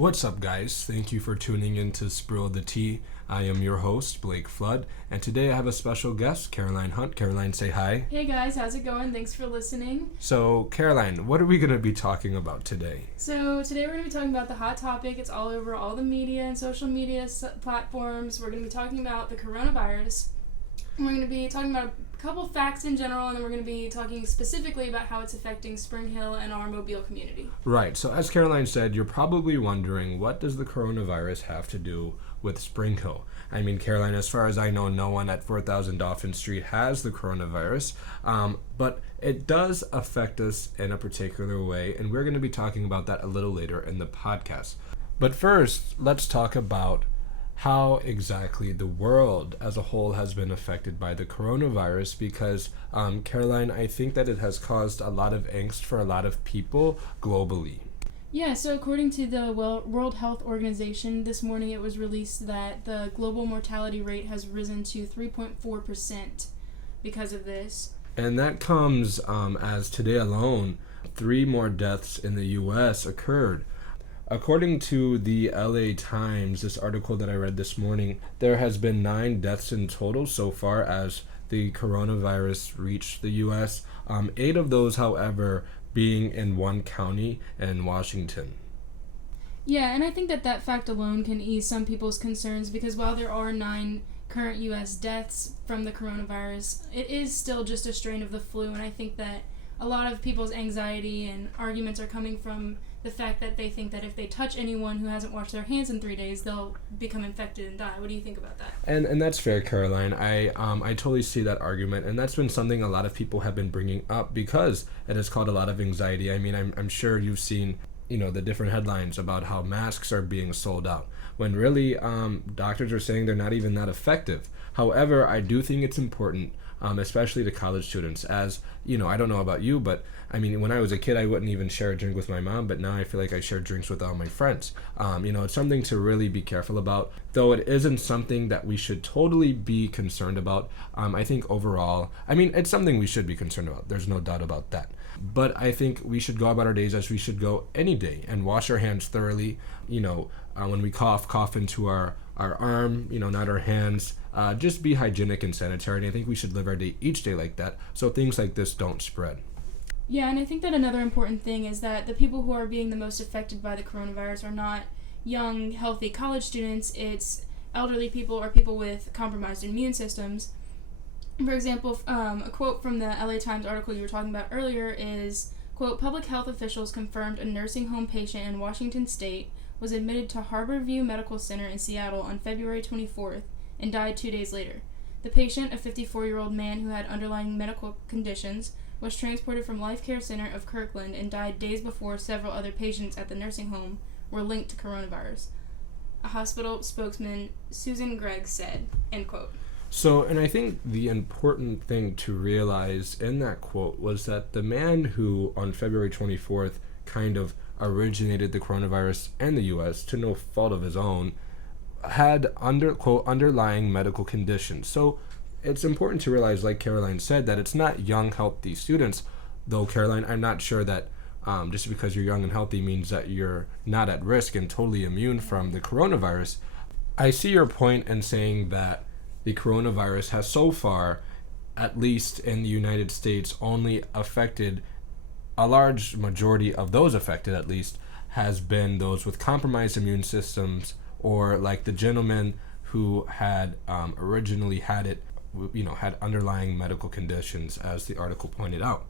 What's up, guys? Thank you for tuning in to Sprill the Tea. I am your host, Blake Flood, and today I have a special guest, Caroline Hunt. Caroline, say hi. Hey guys, how's it going? Thanks for listening. So, Caroline, what are we going to be talking about today? So today we're going to be talking about the hot topic. It's all over all the media and social media platforms. We're going to be talking about the coronavirus. And we're going to be talking about a couple facts in general, and then we're going to be talking specifically about how it's affecting Spring Hill and our Mobile community. Right, so as Caroline said, you're probably wondering, what does the coronavirus have to do with Spring Hill? I mean, Caroline, as far as I know, no one at 4000 Dauphin Street has the coronavirus, but it does affect us in a particular way, and we're going to be talking about that a little later in the podcast. But first, let's talk about how exactly the world as a whole has been affected by the coronavirus, because, Caroline, I think that it has caused a lot of angst for a lot of people globally. Yeah, so according to the World Health Organization, this morning it was released that the global mortality rate has risen to 3.4% because of this. And that comes as today alone, 3 more deaths in the U.S. occurred. According to the LA Times, this article that I read this morning, there has been 9 deaths in total so far as the coronavirus reached the U.S. 8 of those, however, being in one county in Washington. Yeah, and I think that fact alone can ease some people's concerns, because while there are 9 current U.S. deaths from the coronavirus, it is still just a strain of the flu, and I think that a lot of people's anxiety and arguments are coming from the fact that they think that if they touch anyone who hasn't washed their hands in 3 days, they'll become infected and die. What do you think about that? And that's fair, Caroline. I totally see that argument, and that's been something a lot of people have been bringing up because it has caused a lot of anxiety. I mean, I'm sure you've seen, the different headlines about how masks are being sold out, when really doctors are saying they're not even that effective. However, I do think it's important, especially to college students, as, I don't know about you, but I mean, when I was a kid, I wouldn't even share a drink with my mom, but now I feel like I share drinks with all my friends. It's something to really be careful about, though it isn't something that we should totally be concerned about. I think overall, it's something we should be concerned about. There's no doubt about that. But I think we should go about our days as we should go any day and wash our hands thoroughly. When we cough into our arm, not our hands. Just be hygienic and sanitary, and I think we should live our day each day like that, so things like this don't spread. Yeah, and I think that another important thing is that the people who are being the most affected by the coronavirus are not young, healthy college students. It's elderly people or people with compromised immune systems. For example, a quote from the LA Times article you were talking about earlier is, quote, "Public health officials confirmed a nursing home patient in Washington State was admitted to Harborview Medical Center in Seattle on February 24th and died 2 days later. The patient, a 54-year-old man who had underlying medical conditions, was transported from Life Care Center of Kirkland and died days before several other patients at the nursing home were linked to coronavirus," a hospital spokesman, Susan Gregg, said, end quote. So, and I think the important thing to realize in that quote was that the man who on February 24th kind of originated the coronavirus in the U.S. to no fault of his own had quote underlying medical conditions. So it's important to realize, like Caroline said, that it's not young, healthy students. Though, Caroline, I'm not sure that just because you're young and healthy means that you're not at risk and totally immune from the coronavirus. I see your point in saying that the coronavirus has so far, at least in the United States, only affected a large majority of those affected, at least, has been those with compromised immune systems, or like the gentleman who had originally had it, had underlying medical conditions, as the article pointed out.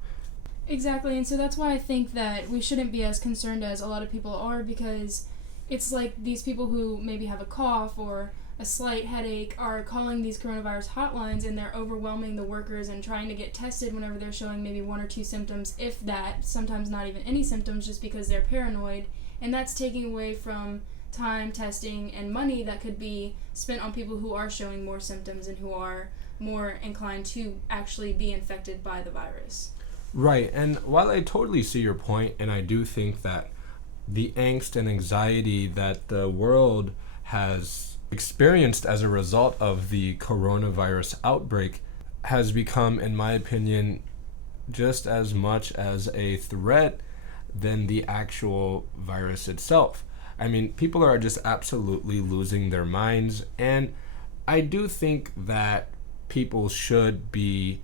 Exactly, and so that's why I think that we shouldn't be as concerned as a lot of people are, because it's like these people who maybe have a cough or a slight headache are calling these coronavirus hotlines, and they're overwhelming the workers and trying to get tested whenever they're showing maybe 1 or 2 symptoms, if that, sometimes not even any symptoms, just because they're paranoid, and that's taking away from time, testing, and money that could be spent on people who are showing more symptoms and who are more inclined to actually be infected by the virus. Right, and while I totally see your point, and I do think that the angst and anxiety that the world has experienced as a result of the coronavirus outbreak has become, in my opinion, just as much as a threat than the actual virus itself. I mean, people are just absolutely losing their minds, and I do think that people should be,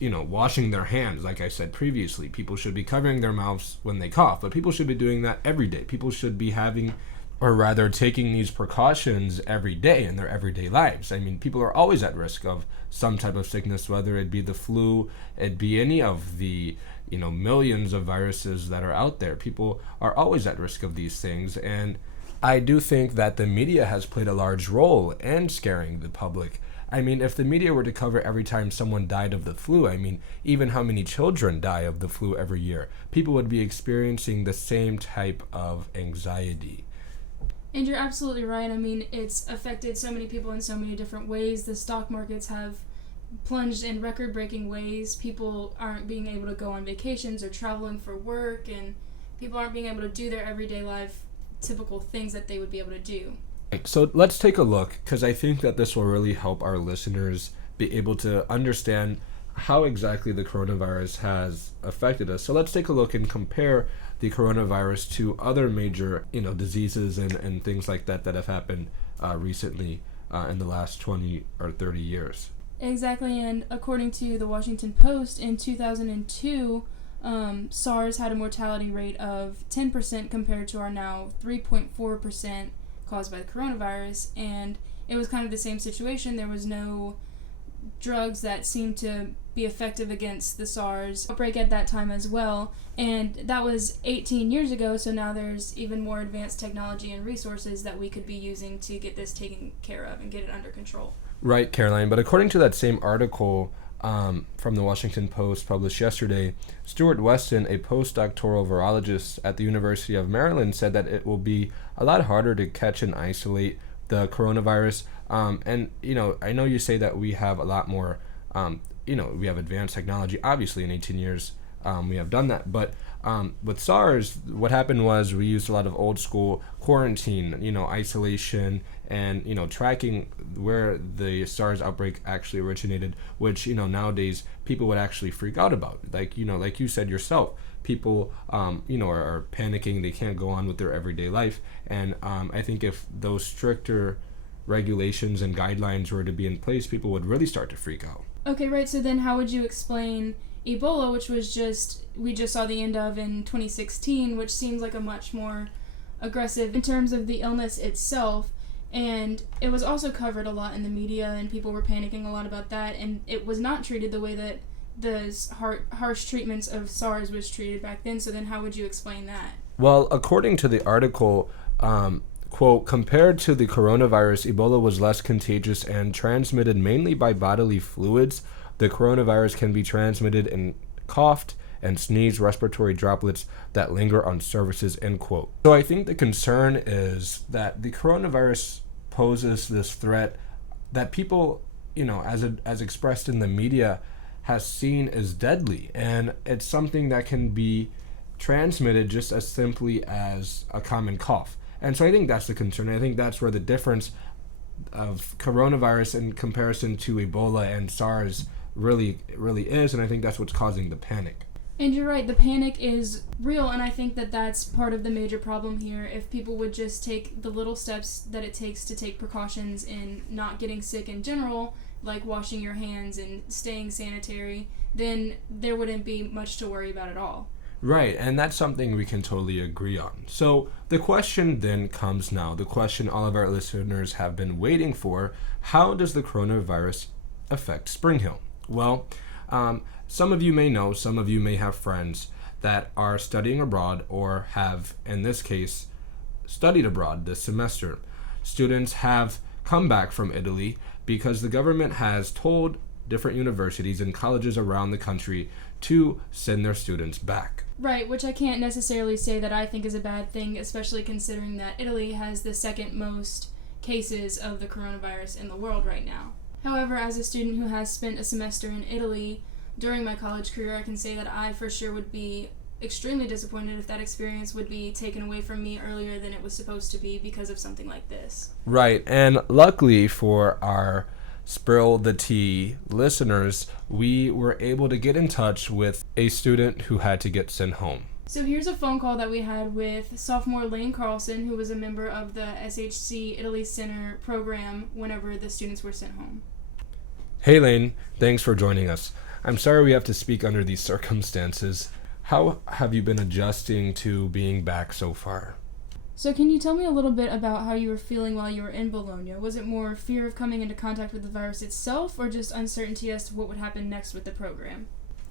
washing their hands. Like I said previously, people should be covering their mouths when they cough, but people should be doing that every day. People should be having, or rather taking these precautions every day in their everyday lives. I mean, people are always at risk of some type of sickness, whether it be the flu, it be any of the, millions of viruses that are out there. People are always at risk of these things, and I do think that the media has played a large role in scaring the public. I mean, if the media were to cover every time someone died of the flu, I mean, even how many children die of the flu every year, people would be experiencing the same type of anxiety. And you're absolutely right. I mean, it's affected so many people in so many different ways. The stock markets have plunged in record-breaking ways. People aren't being able to go on vacations or traveling for work, and people aren't being able to do their everyday life typical things that they would be able to do. So let's take a look, because I think that this will really help our listeners be able to understand how exactly the coronavirus has affected us. So let's take a look and compare the coronavirus to other major, diseases and things like that have happened recently in the last 20 or 30 years. Exactly, and according to the Washington Post, in 2002, SARS had a mortality rate of 10% compared to our now 3.4% caused by the coronavirus, and it was kind of the same situation. There was no drugs that seemed to be effective against the SARS outbreak at that time as well, and that was 18 years ago, so now there's even more advanced technology and resources that we could be using to get this taken care of and get it under control. Right, Caroline, but according to that same article from the Washington Post published yesterday, Stuart Weston, a postdoctoral virologist at the University of Maryland, said that it will be a lot harder to catch and isolate the coronavirus. And, I know you say that we have a lot more, we have advanced technology. Obviously, in 18 years, we have done that. But with SARS, what happened was we used a lot of old school quarantine, isolation, and, tracking where the SARS outbreak actually originated, which, nowadays people would actually freak out about. Like you said yourself, people, are panicking. They can't go on with their everyday life. And I think if those stricter regulations and guidelines were to be in place, people would really start to freak out. Okay, right. So then how would you explain Ebola, which was we just saw the end of in 2016, which seems like a much more aggressive in terms of the illness itself, and it was also covered a lot in the media, and people were panicking a lot about that, and it was not treated the way that the harsh treatments of SARS was treated back then. So then how would you explain that? Well, according to the article, quote, compared to the coronavirus, Ebola was less contagious and transmitted mainly by bodily fluids. The coronavirus can be transmitted in coughed and sneezed respiratory droplets that linger on surfaces, end quote. So I think the concern is that the coronavirus poses this threat that people, as expressed in the media, has seen as deadly. And it's something that can be transmitted just as simply as a common cough. And so I think that's the concern. I think that's where the difference of coronavirus in comparison to Ebola and SARS really is, and I think that's what's causing the panic. And you're right, the panic is real, and I think that that's part of the major problem here. If people would just take the little steps that it takes to take precautions in not getting sick in general, like washing your hands and staying sanitary, then there wouldn't be much to worry about at all. Right, and that's something we can totally agree on. So the question then comes now, the question all of our listeners have been waiting for: how does the coronavirus affect Spring Hill? Well, some of you may know, some of you may have friends that are studying abroad or have, in this case, studied abroad this semester. Students have come back from Italy because the government has told different universities and colleges around the country to send their students back. Right, which I can't necessarily say that I think is a bad thing, especially considering that Italy has the second most cases of the coronavirus in the world right now. However, as a student who has spent a semester in Italy during my college career, I can say that I for sure would be extremely disappointed if that experience would be taken away from me earlier than it was supposed to be because of something like this. Right, and luckily for our Sprill the Tea listeners, we were able to get in touch with a student who had to get sent home. So here's a phone call that we had with sophomore Lane Carlson, who was a member of the SHC Italy Center program whenever the students were sent home. Hey Lane, thanks for joining us. I'm sorry we have to speak under these circumstances. How have you been adjusting to being back so far? So can you tell me a little bit about how you were feeling while you were in Bologna? Was it more fear of coming into contact with the virus itself, or just uncertainty as to what would happen next with the program?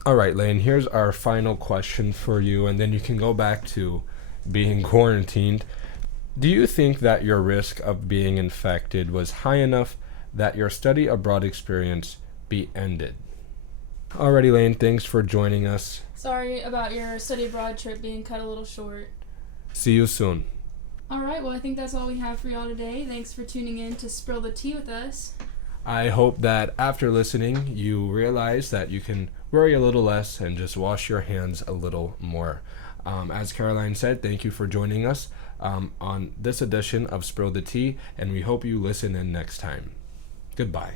All right, Lane, here's our final question for you, and then you can go back to being quarantined. Do you think that your risk of being infected was high enough that your study abroad experience be ended? Alrighty, Lane, thanks for joining us. Sorry about your study abroad trip being cut a little short. See you soon. Alright, well, I think that's all we have for y'all today. Thanks for tuning in to Sprill the Tea with us. I hope that after listening, you realize that you can worry a little less and just wash your hands a little more. As Caroline said, thank you for joining us on this edition of Sprill the Tea, and we hope you listen in next time. Goodbye.